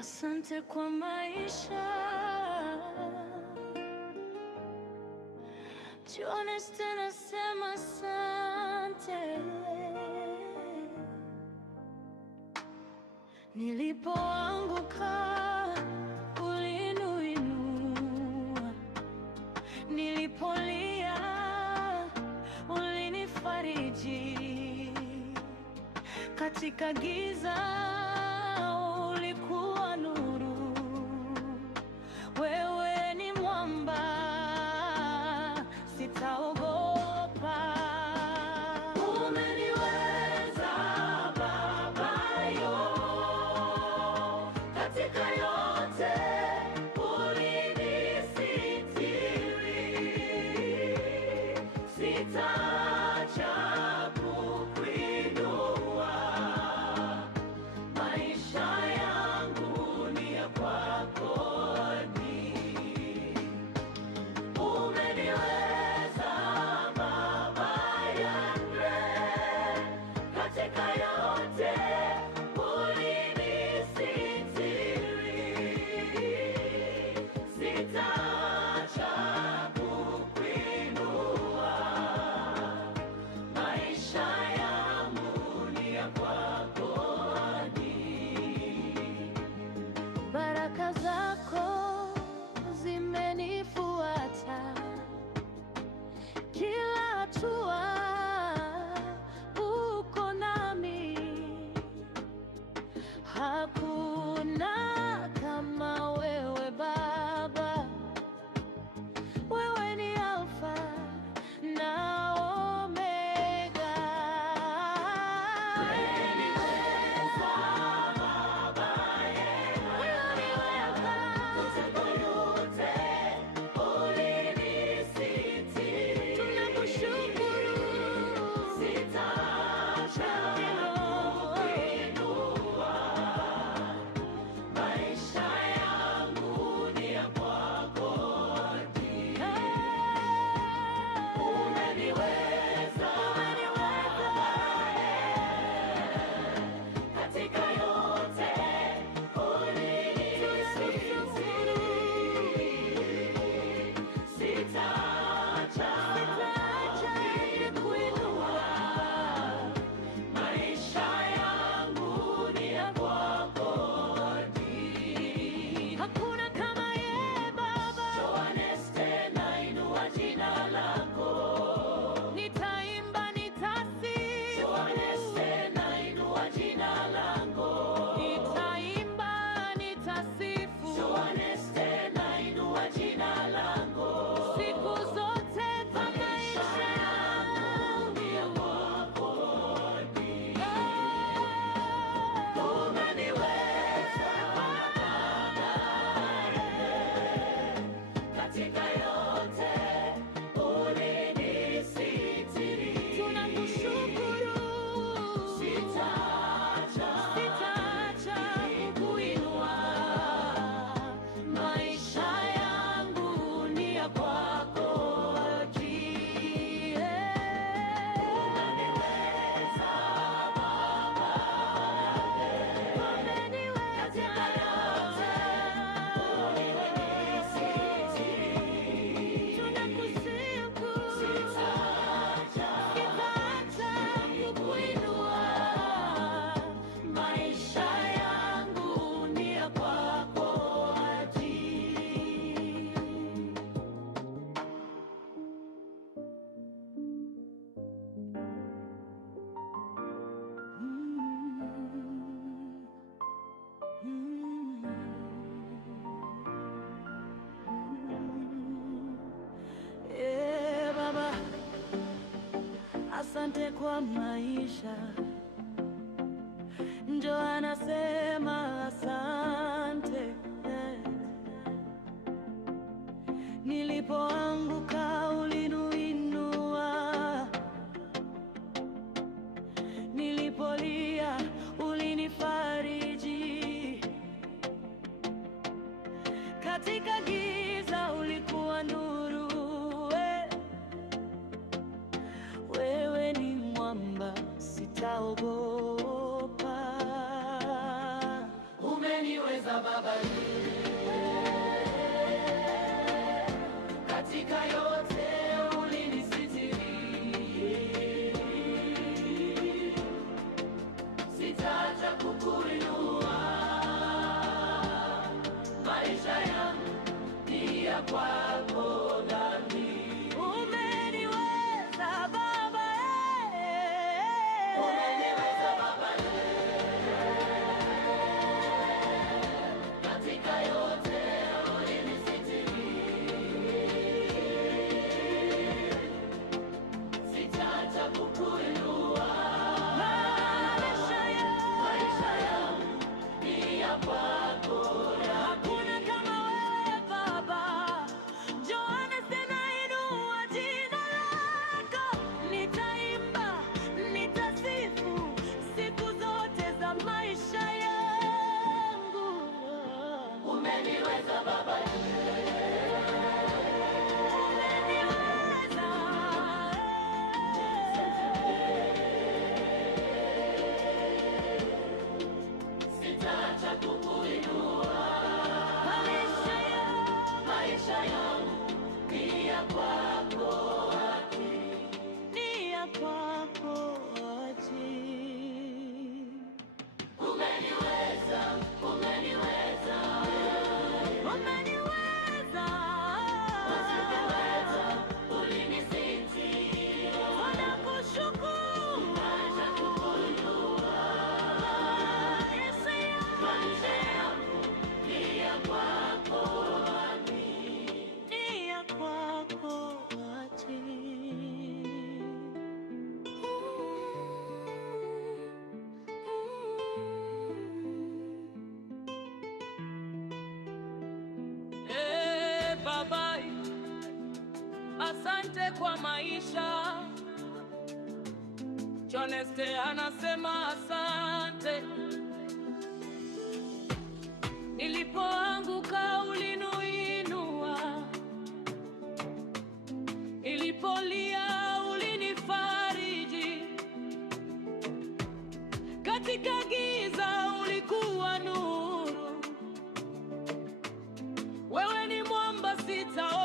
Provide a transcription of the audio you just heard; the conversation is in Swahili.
Asante kwa maisha. Honest nasema asante. Nilipoanguka uliniinua, nilipolia ulinifariji, katika giza ulikuwa nuru. Wewe ni mwamba, sitaogopa. Umeniweza Baba yo, katika yote ulinisitiri, sitaacha kukuinua. Maisha yangu ni ya kwako. Umeniweza Baba yangu, katika yote ulinisitiri, sitaacha kukuinua. Maisha yangu ni ya kwako. Baraka zako zimenifuata kila hatua, uko nami. Hakuna kama wewe Baba, wewe ni Alfa na Omega. Umeniweza Baba yangu, katika yote ulinisitiri. Tunakushukuru, sitaacha kukuinua. Maisha yangu ni ya kwako. Umeniweza katika yote ulinisitiri, sitaacha kukuinua. Maisha yangu ni ya kwako. Hakuna kama yeye Baba. Honest nainua jina lako. Nitaimba, nitasifu. Honest nainua jina lako. Nitaimba, nitasifu. Honest nainua jina lako. Siku zote za maisha yangu ni ya kwako. Umeniweza katika yote ulinisitiri. Tunakushukuru, sitaacha kukuinua. Maisha yangu ni ya kwako. Umeniweza Baba, katika yote ulinisitiri. Tunakusifu, sitaacha kukuinua. Maisha yangu ni ya kwako. Baba, asante kwa maisha. Njo anasema asante. Nilipoanguka uliniinua, nilipolia ulinifariji, katika giza ulikuwa nuru. Wewe ni mwamba, sitaogopa. Umeniweza kwako nami. Umeniweza Baba, umeniweza Baba, katika yote ulinisitiri. Sitaacha kukuinua. Maisha yangu ni ya kwako. hakuna kama wewe Baba. Johana tena inua jina lako, nitaimba, nitasifu siku zote za maisha yangu. Umeniweza Baba, Umeniweza. sitaacha kukuinua. Maisha yangu ni ya kwako. Ni ya kwako ati. Umeniweza, umeniweza, Umeniweza. umeniweza, ulinisitiri. Nakushukuru. Sitaacha kukuinua. Maisha yangu ni ya kwako. Ni ya kwako ati. Baba, asante kwa maisha. Joneste anasema asante. Nilipoanguka uliniinua, nilipolia ulinifariji, katika giza ulikuwa nuru. Wewe ni mwamba sitaogopa.